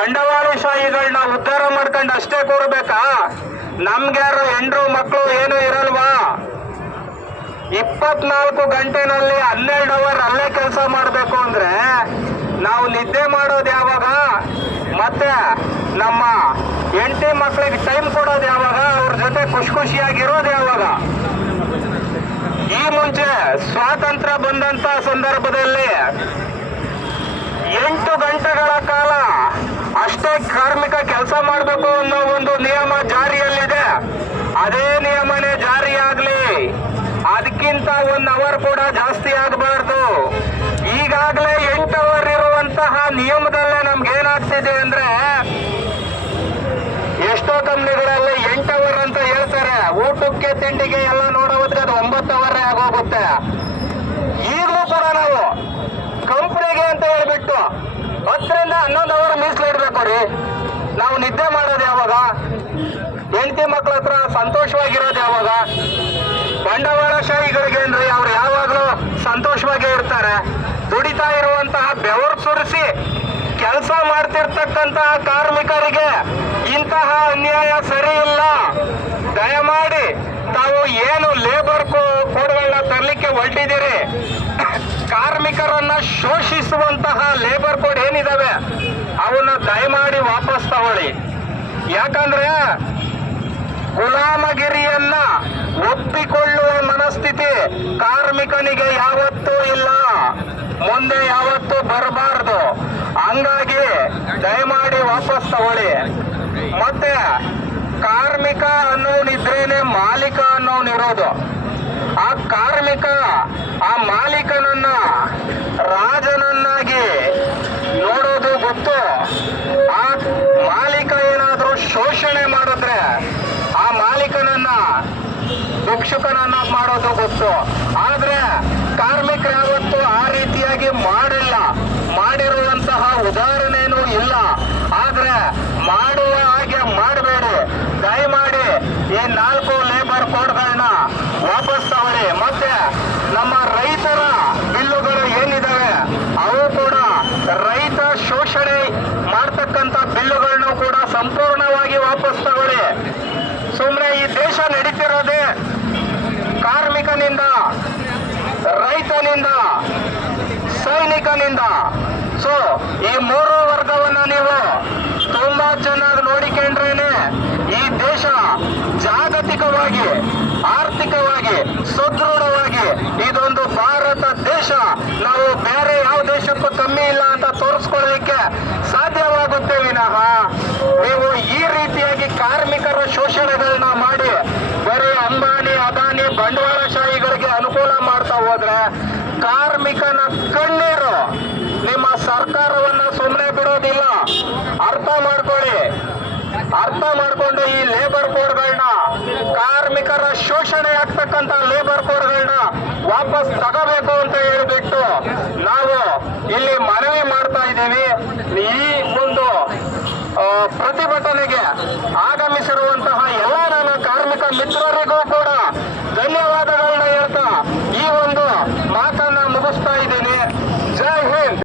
ಬಂಡವಾಳಶಾಹಿಗಳನ್ನ ಉದ್ಧಾರ ಮಾಡ್ಕೊಂಡು ಅಷ್ಟೇ ಕೂರ್ಬೇಕಾ? ನಮ್ಗ್ಯಾರು ಹೆಂಡ್ರು ಮಕ್ಕಳು ಏನು ಇರಲ್ವಾ? 24 ಗಂಟೆನಲ್ಲಿ 12 ಅವರ್ ಅಲ್ಲೇ ಕೆಲಸ ಮಾಡಬೇಕು ಅಂದ್ರೆ ನಾವು ನಿದ್ದೆ ಮಾಡೋದು ಯಾವಾಗ? ಮತ್ತೆ ನಮ್ಮ ಹೆಂಡತಿ ಮಕ್ಕಳಿಗೆ ಟೈಮ್ ಕೊಡೋದು ಯಾವಾಗ? ಅವ್ರ ಜೊತೆ ಖುಷಿಯಾಗಿರೋದು ಯಾವಾಗ? ಈ ಮುಂಚೆ ಸ್ವಾತಂತ್ರ್ಯ ಬಂದಂತ ಸಂದರ್ಭದಲ್ಲಿ 8 ಗಂಟೆಗಳ ಕಾಲ ಅಷ್ಟೇ ಕಾರ್ಮಿಕ ಕೆಲಸ ಮಾಡಬೇಕು ಅನ್ನೋ ಒಂದು ನಿಯಮ ಜಾರಿಯಲ್ಲಿದೆ. ಅದೇ ನಿಯಮನೇ ಜಾರಿಯಾಗ್ಲಿ, ಅದಕ್ಕಿಂತ 1 ಅವರ್ ಕೂಡ ಜಾಸ್ತಿ ಆಗಬಾರ್ದು. ಈಗಾಗಲೇ 8 ಅವರ್ ಇರುವಂತಹ ನಿಯಮದಲ್ಲೇ ನಮ್ಗೆ ಏನಾಗ್ತಿದೆ ಅಂದ್ರೆ, ಎಷ್ಟೋ ಕಂಪ್ನಿಗಳಲ್ಲಿ 8 ಅವರ್ ಅಂತ ಹೇಳ್ತಾರೆ, ಊಟಕ್ಕೆ ತಿಂಡಿಗೆ ಎಲ್ಲ ನೋಡೋದಕ್ಕೆ ಅದು 9 ಅವರೇ ಆಗೋಗುತ್ತೆ. ಈಗಲೂ ಕೂಡ ನಾವು ಕಂಪ್ನಿಗೆ ಅಂತ ಹೇಳ್ಬಿಟ್ಟು 10 ರಿಂದ 11 ಅವರ್ ಮೀಸಲಿಡ್ಬೇಕು ರೀ. ನಾವು ನಿದ್ದೆ ಮಾಡೋದು ಯಾವಾಗ? ಹೆಂಡತಿ ಮಕ್ಕಳ ಹತ್ರ ಸಂತೋಷವಾಗಿರೋದು ಯಾವಾಗ? ಬಂಡವಾಳಶಾಹಿಗಳಿಗೇನ್ರಿ, ಅವ್ರು ಯಾವಾಗಲೂ ಸಂತೋಷವಾಗೇ ಇರ್ತಾರೆ. ದುಡಿತಾ ಇರುವಂತಹ ಬೆವರು ಸುರಿಸಿ ಕೆಲಸ ಮಾಡ್ತಿರ್ತಕ್ಕಂತಹ ಕಾರ್ಮಿಕರಿಗೆ ಇಂತಹ ಅನ್ಯಾಯ ಸರಿ ಇಲ್ಲ. ದಯಮಾಡಿ ತಾವು ಏನು ಲೇಬರ್ ಕೋಡ್ಗಳನ್ನ ತರಲಿಕ್ಕೆ ಹೊರಟಿದ್ದೀರಿ, ಕಾರ್ಮಿಕರನ್ನ ಶೋಷಿಸುವಂತಹ ಲೇಬರ್ ಕೋಡ್ ಏನಿದಾವೆ ಅವನ್ನ ದಯಮಾಡಿ ವಾಪಸ್ ತಗೊಳ್ಳಿ. ಯಾಕಂದ್ರೆ ಗುಲಾಮಗಿರಿಯನ್ನ ಒಪ್ಪಿಕೊಳ್ಳುವ ಮನಸ್ಥಿತಿ ಕಾರ್ಮಿಕನಿಗೆ ಯಾವತ್ತೂ ಇಲ್ಲ, ಮುಂದೆ ಯಾವತ್ತೂ ಬರಬಾರದು. ಹಂಗಾಗಿ ದಯಮಾಡಿ ವಾಪಸ್ ತಗೊಳ್ಳಿ. ಮತ್ತೆ ಕಾರ್ಮಿಕ ಅನ್ನೋನಿದ್ರೇನೆ ಮಾಲೀಕ ಅನ್ನೋನಿರೋದು. ಆ ಕಾರ್ಮಿಕ ಆ ಮಾಲೀಕನನ್ನ ರಾಜನನ್ನಾಗಿ ನೋಡೋದು ಗೊತ್ತು. ಆ ಮಾಲೀಕ ಏನಾದ್ರೂ ಶೋಷಣೆ ಮಾಡಿದ್ರೆ ಆ ಮಾಲೀಕನನ್ನ ಭಿಕ್ಷುಕನನ್ನ ಮಾಡೋದು ಗೊತ್ತು. ಆದ್ರೆ ಕಾರ್ಮಿಕರು ಯಾವತ್ತು ಆ ರೀತಿಯಾಗಿ ಮಾಡಿಲ್ಲ, ಮಾಡಿರುವಂತಹ ಉದಾಹರಣೆನೂ ಇಲ್ಲ. ಆದ್ರೆ ಮಾಡುವ ಹಾಗೆ ಮಾಡಬೇಡಿ. ದಯಮಾಡಿ ಈ 4 ಲೇಬರ್ ಕೋಡ್ಗಳನ್ನ ವಾಪಸ್ ತಗೊಳ್ಳಿ. ಮತ್ತೆ ನಮ್ಮ ರೈತರ ಬಿಲ್ಲುಗಳು ಏನಿದಾವೆ ಅವು ಕೂಡ ರೈತ ಶೋಷಣೆ ಮಾಡ್ತಕ್ಕಂಥ ಬಿಲ್ಲುಗಳನ್ನು ಕೂಡ ಸಂಪೂರ್ಣವಾಗಿ ವಾಪಸ್ ತಗೊಳ್ಳಿ. ಸುಮ್ಮನೆ ಈ ದೇಶ ನಡೀತಿರೋದೇ ಕಾರ್ಮಿಕನಿಂದ, ರೈತನಿಂದ, ಸೈನಿಕನಿಂದ. ಸೊ ಈ 3 ವರ್ಗವನ್ನ ನೀವು ತುಂಬಾ ಚೆನ್ನಾಗಿ ನೋಡಿಕೊಂಡ್ರೇನೆ ಈ ದೇಶ ಜಾಗತಿಕವಾಗಿ ಆರ್ಥಿಕವಾಗಿ ಸದೃಢವಾಗಿ ಇದೊಂದು ಭಾರತ ದೇಶ, ನಾವು ಬೇರೆ ಯಾವ ದೇಶಕ್ಕೂ ಕಮ್ಮಿ ಇಲ್ಲ ಅಂತ ತೋರಿಸ್ಕೊಳ್ಳೋದಕ್ಕೆ ಸಾಧ್ಯವಾಗುತ್ತೆ ವಿನಃ ನೀವು ಈ ರೀತಿಯಾಗಿ ಕಾರ್ಮಿಕರ ಶೋಷಣೆಗಳನ್ನ ಮಾಡಿ ಬರೀ ಅಂಬಾನಿ ಅದಾನಿ ಬಂಡವಾಳಶಾಹಿಗಳಿಗೆ ಅನುಕೂಲ ಮಾಡ್ತಾ ಹೋದ್ರೆ ಕಾರ್ಮಿಕನ ಕಣ್ಣೀರು ನಿಮ್ಮ ಸರ್ಕಾರವನ್ನ ಸುಮ್ಮನೆ ಬಿಡೋದಿಲ್ಲ. ಅರ್ಥ ಮಾಡ್ಕೊಳ್ಳಿ. ಅರ್ಥ ಮಾಡ್ಕೊಂಡು ಈ ಲೇಬರ್ ಕೋಡ್ಗಳನ್ನ, ಕಾರ್ಮಿಕರ ಶೋಷಣೆ ಆಗ್ತಕ್ಕಂಥ ಲೇಬರ್ ಕೋಡ್ಗಳನ್ನ ವಾಪಸ್ ತಗೋಬೇಕು ಅಂತ ಹೇಳಿಬಿಟ್ಟು ನಾವು ಇಲ್ಲಿ ಮನವಿ ಮಾಡ್ತಾ ಇದ್ದೀವಿ. ಈ ಒಂದು ಪ್ರತಿಭಟನೆಗೆ ಆಗಮಿಸಿರುವಂತಹ ಎಲ್ಲ ನನ್ನ ಕಾರ್ಮಿಕ ಮಿತ್ರರಿಗೂ ಕೂಡ ಧನ್ಯವಾದಗಳನ್ನ ಹೇಳ್ತಾ ಈ ಒಂದು ಮಾತನ್ನ ಮುಗಿಸ್ತಾ ಇದ್ದೀನಿ.